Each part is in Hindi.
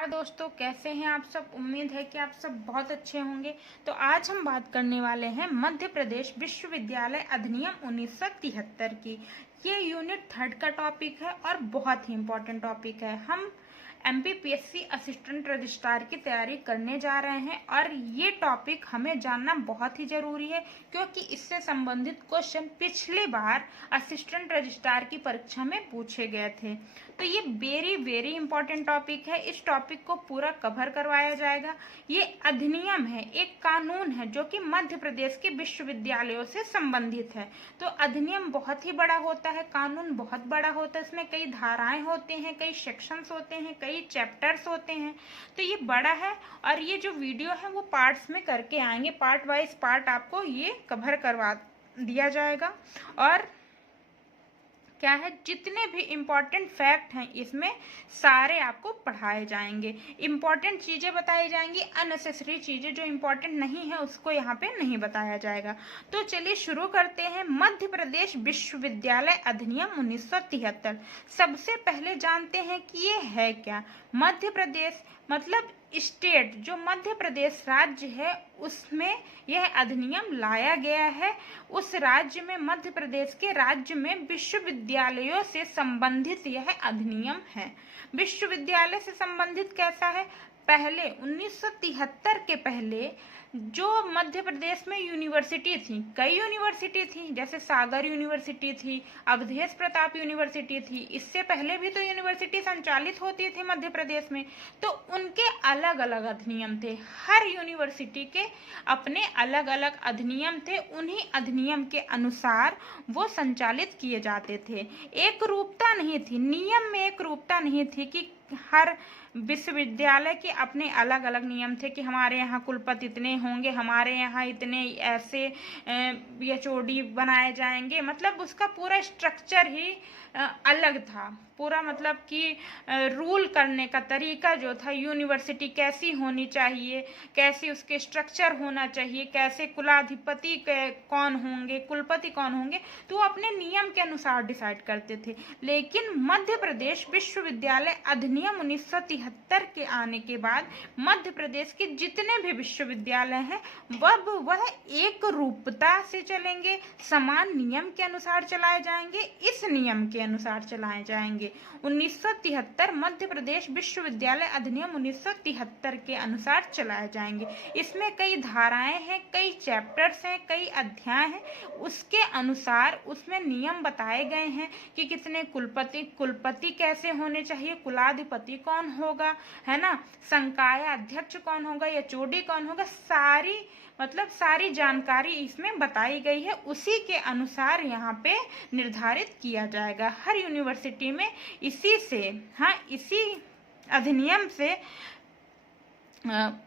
नमस्कार दोस्तों, कैसे हैं आप सब। उम्मीद है कि आप सब बहुत अच्छे होंगे। तो आज हम बात करने वाले हैं मध्य प्रदेश विश्वविद्यालय अधिनियम 1973 की। ये यूनिट 3 का टॉपिक है और बहुत ही इम्पोर्टेंट टॉपिक है। हम MPPSC असिस्टेंट रजिस्ट्रार की तैयारी करने जा रहे हैं और ये टॉपिक हमें जानना बहुत ही ज़रूरी है, क्योंकि इससे संबंधित क्वेश्चन पिछली बार असिस्टेंट रजिस्ट्रार की परीक्षा में पूछे गए थे। तो ये वेरी वेरी इंपॉर्टेंट टॉपिक है। इस टॉपिक को पूरा कवर करवाया जाएगा। ये अधिनियम है, एक कानून है जो कि मध्य प्रदेश के विश्वविद्यालयों से संबंधित है। तो अधिनियम बहुत ही बड़ा होता है, कानून बहुत बड़ा होता है। इसमें कई धाराएं होते हैं, कई सेक्शंस होते हैं, कई चैप्टर्स होते हैं। तो ये बड़ा है और ये जो वीडियो है वो पार्ट्स में करके आएंगे। पार्ट वाइज पार्ट आपको ये कवर करवा दिया जाएगा। और क्या है, जितने भी इम्पॉर्टेंट फैक्ट हैं इसमें सारे आपको पढ़ाए जाएंगे। इम्पॉर्टेंट चीज़ें बताई जाएंगी, अननेसेसरी चीज़ें जो इम्पॉर्टेंट नहीं है उसको यहाँ पे नहीं बताया जाएगा। तो चलिए शुरू करते हैं। मध्य प्रदेश विश्वविद्यालय अधिनियम 1973। सबसे पहले जानते हैं कि ये है क्या। मध्य प्रदेश मतलब स्टेट, जो मध्य प्रदेश राज्य है उसमें यह अधिनियम लाया गया है। उस राज्य में, मध्य प्रदेश के राज्य में विश्वविद्यालयों से संबंधित यह अधिनियम है। विश्वविद्यालय से संबंधित कैसा है, पहले 1973 के पहले जो मध्य प्रदेश में यूनिवर्सिटी थी, कई यूनिवर्सिटी थी, जैसे सागर यूनिवर्सिटी थी, अवधेश प्रताप यूनिवर्सिटी थी। इससे पहले भी तो यूनिवर्सिटी संचालित होती थी मध्य प्रदेश में। तो उनके अलग अलग अधिनियम थे। हर यूनिवर्सिटी के अपने अलग अलग अधिनियम थे। उन्हीं अधिनियम के अनुसार वो संचालित किए जाते थे। एक रूपता नहीं थी, नियम में एक रूपता नहीं थी कि हर विश्वविद्यालय के अपने अलग अलग नियम थे कि हमारे यहाँ कुलपति इतने होंगे, हमारे यहाँ इतने ऐसे HOD बनाए जाएंगे। मतलब उसका पूरा स्ट्रक्चर ही अलग था। पूरा मतलब कि रूल करने का तरीका जो था, यूनिवर्सिटी कैसी होनी चाहिए, कैसे उसके स्ट्रक्चर होना चाहिए, कैसे कुलाधिपति कौन होंगे, कुलपति कौन होंगे, तो वो अपने नियम के अनुसार डिसाइड करते थे। लेकिन मध्य प्रदेश विश्वविद्यालय अधिनियम 1973 के आने के बाद मध्य प्रदेश के जितने भी विश्वविद्यालय हैं वह एक रूपता से चलेंगे, समान नियम के अनुसार चलाए जाएंगे, इस नियम के अनुसार चलाए जाएंगे। 1973 मध्य प्रदेश विश्वविद्यालय अधिनियम 1973 के अनुसार चलाए जाएंगे। इसमें कई धाराएं हैं, कई चैप्टर्स हैं, कई अध्याय हैं। उसके अनुसार उसमें नियम बताए गए हैं कि कितने कुलपति कैसे होने चाहिए, कुलाधिपति कौन होगा, है ना, संकाय अध्यक्ष कौन होगा, या HOD कौन होगा, सारी जानकारी इसमें बताई गई है। उसी के अनुसार यहाँ पे निर्धारित किया जाएगा। हर यूनिवर्सिटी में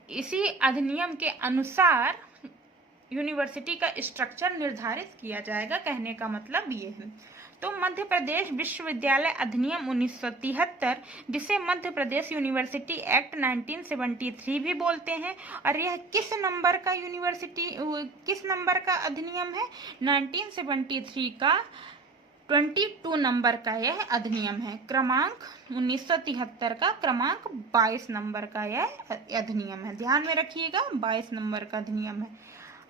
इसी अधिनियम के अनुसार यूनिवर्सिटी का स्ट्रक्चर निर्धारित किया जाएगा। कहने का मतलब ये है। तो मध्य प्रदेश विश्वविद्यालय अधिनियम 1973, जिसे मध्य प्रदेश यूनिवर्सिटी एक्ट 1973 भी बोलते हैं, और यह किस नंबर का अधिनियम है, 1973 का 22 नंबर का यह अधिनियम है। क्रमांक 1973 का क्रमांक 22 नंबर का यह अधिनियम है। ध्यान में रखिएगा, 22 नंबर का अधिनियम है।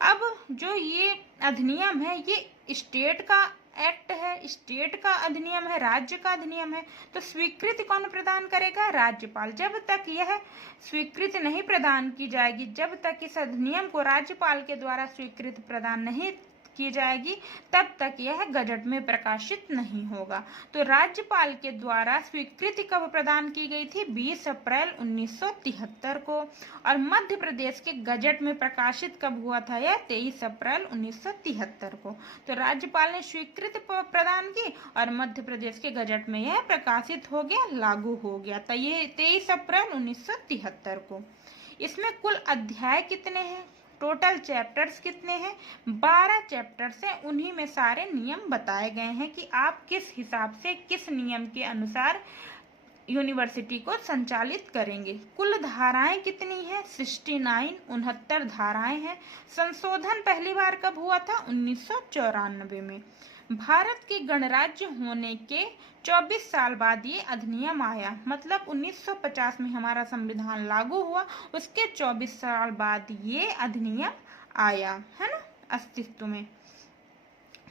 अब जो ये अधिनियम है ये स्टेट का एक्ट है, स्टेट का अधिनियम है, राज्य का अधिनियम है। तो स्वीकृति कौन प्रदान करेगा, राज्यपाल। जब तक यह स्वीकृति नहीं प्रदान की जाएगी, जब तक इस अधिनियम को राज्यपाल के द्वारा स्वीकृति प्रदान नहीं की जाएगी, तब तक यह गजट में प्रकाशित नहीं होगा। तो राज्यपाल के द्वारा स्वीकृति कब प्रदान की गई थी, 20 अप्रैल 1973 को। और मध्य प्रदेश के गजट में प्रकाशित कब हुआ था, यह 23 अप्रैल 1973 को। तो राज्यपाल ने स्वीकृति प्रदान की और मध्य प्रदेश के गजट में यह प्रकाशित हो गया, लागू हो गया। तो ये 23 अप्रैल 1973 को। इसमें कुल अध्याय कितने हैं, टोटल चैप्टर्स कितने हैं, 12 चैप्टर्स हैं। उन्हीं में सारे नियम बताए गए हैं कि आप किस हिसाब से, किस नियम के अनुसार यूनिवर्सिटी को संचालित करेंगे। कुल धाराएं कितनी हैं, 69 धाराएं हैं। संशोधन पहली बार कब हुआ था, 1994 में। भारत के गणराज्य होने के 24 साल बाद ये अधिनियम आया, मतलब 1950 में हमारा संविधान लागू हुआ, उसके 24 साल बाद ये अधिनियम आया, है ना, अस्तित्व में।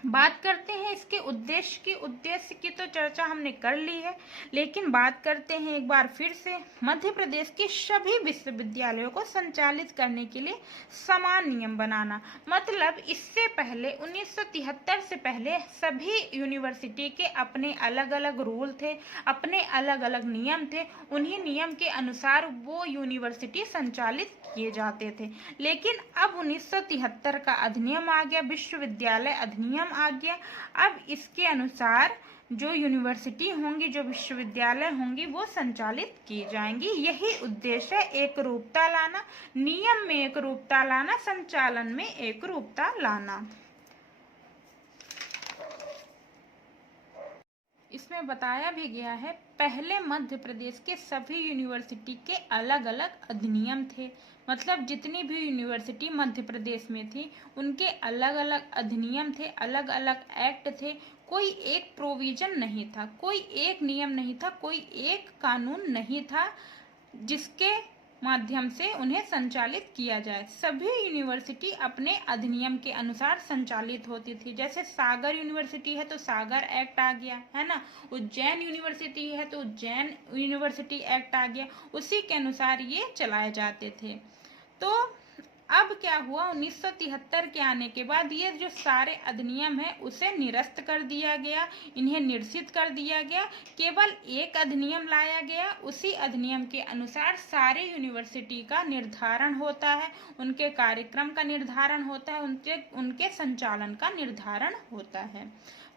बात करते हैं इसके उद्देश्य की तो चर्चा हमने कर ली है, लेकिन बात करते हैं एक बार फिर से मध्य प्रदेश के सभी विश्वविद्यालयों को संचालित करने के लिए समान नियम बनाना। मतलब इससे पहले 1973 से पहले सभी यूनिवर्सिटी के अपने अलग अलग रूल थे, अपने अलग अलग नियम थे, उन्हीं नियम के अनुसार वो यूनिवर्सिटी संचालित किए जाते थे। लेकिन अब 1973 का अधिनियम आ गया, विश्वविद्यालय अधिनियम आ गया। अब इसके अनुसार जो यूनिवर्सिटी होंगी, जो विश्वविद्यालय होंगी, वो संचालित की जाएंगी। यही उद्देश्य है, एक रूपता लाना, नियम में एक रूपता लाना, संचालन में एक रूपता लाना। इसमें बताया भी गया है, पहले मध्य प्रदेश के सभी यूनिवर्सिटी के अलग अलग अधिनियम थे। मतलब जितनी भी यूनिवर्सिटी मध्य प्रदेश में थी उनके अलग अलग अधिनियम थे, अलग अलग एक्ट थे। कोई एक प्रोविजन नहीं था, कोई एक नियम नहीं था, कोई एक कानून नहीं था जिसके माध्यम से उन्हें संचालित किया जाए। सभी यूनिवर्सिटी अपने अधिनियम के अनुसार संचालित होती थी। जैसे सागर यूनिवर्सिटी है तो सागर एक्ट आ गया, है ना, उज्जैन यूनिवर्सिटी है तो उज्जैन यूनिवर्सिटी एक्ट आ गया, उसी के अनुसार ये चलाए जाते थे। तो अब क्या हुआ, 1973 के आने के बाद ये जो सारे अधिनियम है उसे निरस्त कर दिया गया, इन्हें निरसित कर दिया गया। केवल एक अधिनियम लाया गया, उसी अधिनियम के अनुसार सारे यूनिवर्सिटी का निर्धारण होता है, उनके कार्यक्रम का निर्धारण होता है, उनके संचालन का निर्धारण होता है।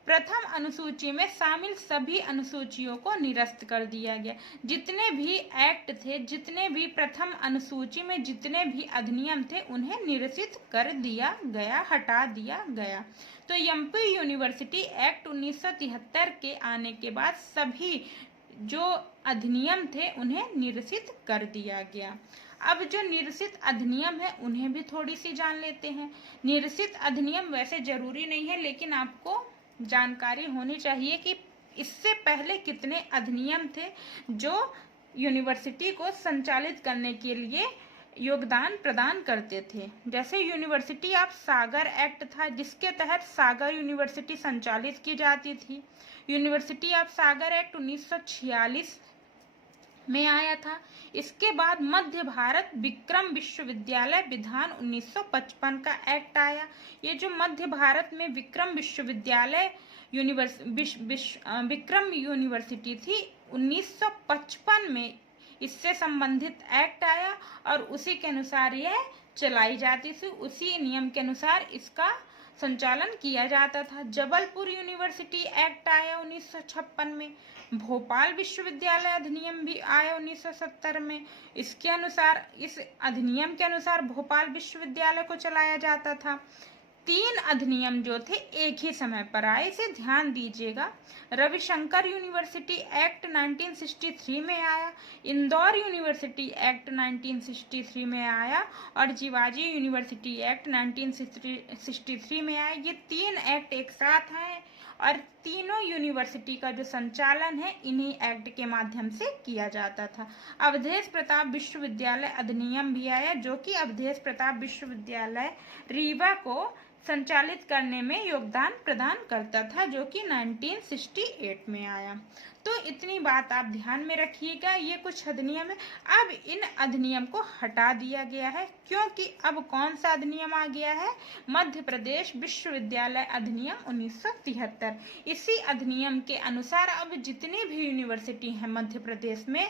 प्रथम अनुसूची में शामिल सभी अनुसूचियों को निरस्त कर दिया गया। जितने भी एक्ट थे, जितने भी प्रथम अनुसूची में जितने भी अधिनियम थे, उन्हें निरसित कर दिया गया, हटा दिया गया। तो एमपी यूनिवर्सिटी एक्ट 1973 के आने के बाद सभी जो अधिनियम थे उन्हें निरसित कर दिया गया। अब जो निरसित अधिनियम है उन्हें भी थोड़ी सी जान लेते हैं। निरसित अधिनियम वैसे जरूरी नहीं है, लेकिन आपको जानकारी होनी चाहिए कि इससे पहले कितने अधिनियम थे जो यूनिवर्सिटी को संचालित करने के लिए योगदान प्रदान करते थे। जैसे यूनिवर्सिटी ऑफ सागर एक्ट था, जिसके तहत सागर यूनिवर्सिटी संचालित की जाती थी। यूनिवर्सिटी ऑफ सागर एक्ट 1946 में आया था। इसके बाद मध्य भारत विक्रम विश्वविद्यालय विधान 1955 का एक्ट आया। ये जो मध्य भारत में विक्रम विश्वविद्यालय विक्रम यूनिवर्सिटी थी, 1955 में इससे संबंधित एक्ट आया और उसी के अनुसार यह चलाई जाती थी, उसी नियम के अनुसार इसका संचालन किया जाता था। जबलपुर यूनिवर्सिटी एक्ट आया 1956 में। भोपाल विश्वविद्यालय अधिनियम भी आया 1970 में। इसके अनुसार, इस अधिनियम के अनुसार भोपाल विश्वविद्यालय को चलाया जाता था। 3 अधिनियम जो थे एक ही समय पर आए, इसे ध्यान दीजिएगा। रविशंकर यूनिवर्सिटी एक्ट 1963 में आया, इंदौर यूनिवर्सिटी एक्ट 1963 में आया और जिवाजी यूनिवर्सिटी एक्ट 1963 में आया। ये 3 एक्ट एक साथ हैं और तीनों यूनिवर्सिटी का जो संचालन है इन्हीं एक्ट के माध्यम से किया जाता था। अवधेश प्रताप विश्वविद्यालय अधिनियम भी आया, जो कि अवधेश प्रताप विश्वविद्यालय रीवा को संचालित करने में योगदान प्रदान करता था, जो कि 1968 में आया। तो इतनी बात आप ध्यान में रखिएगा। ये कुछ अधिनियम है। अब इन अधिनियम को हटा दिया गया है, क्योंकि अब कौन सा अधिनियम आ गया है, मध्य प्रदेश विश्वविद्यालय अधिनियम 1973। इसी अधिनियम के अनुसार अब जितनी भी यूनिवर्सिटी है मध्य प्रदेश में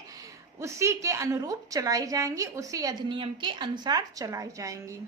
उसी के अनुरूप चलाई जाएंगी, उसी अधिनियम के अनुसार चलाई जाएंगी।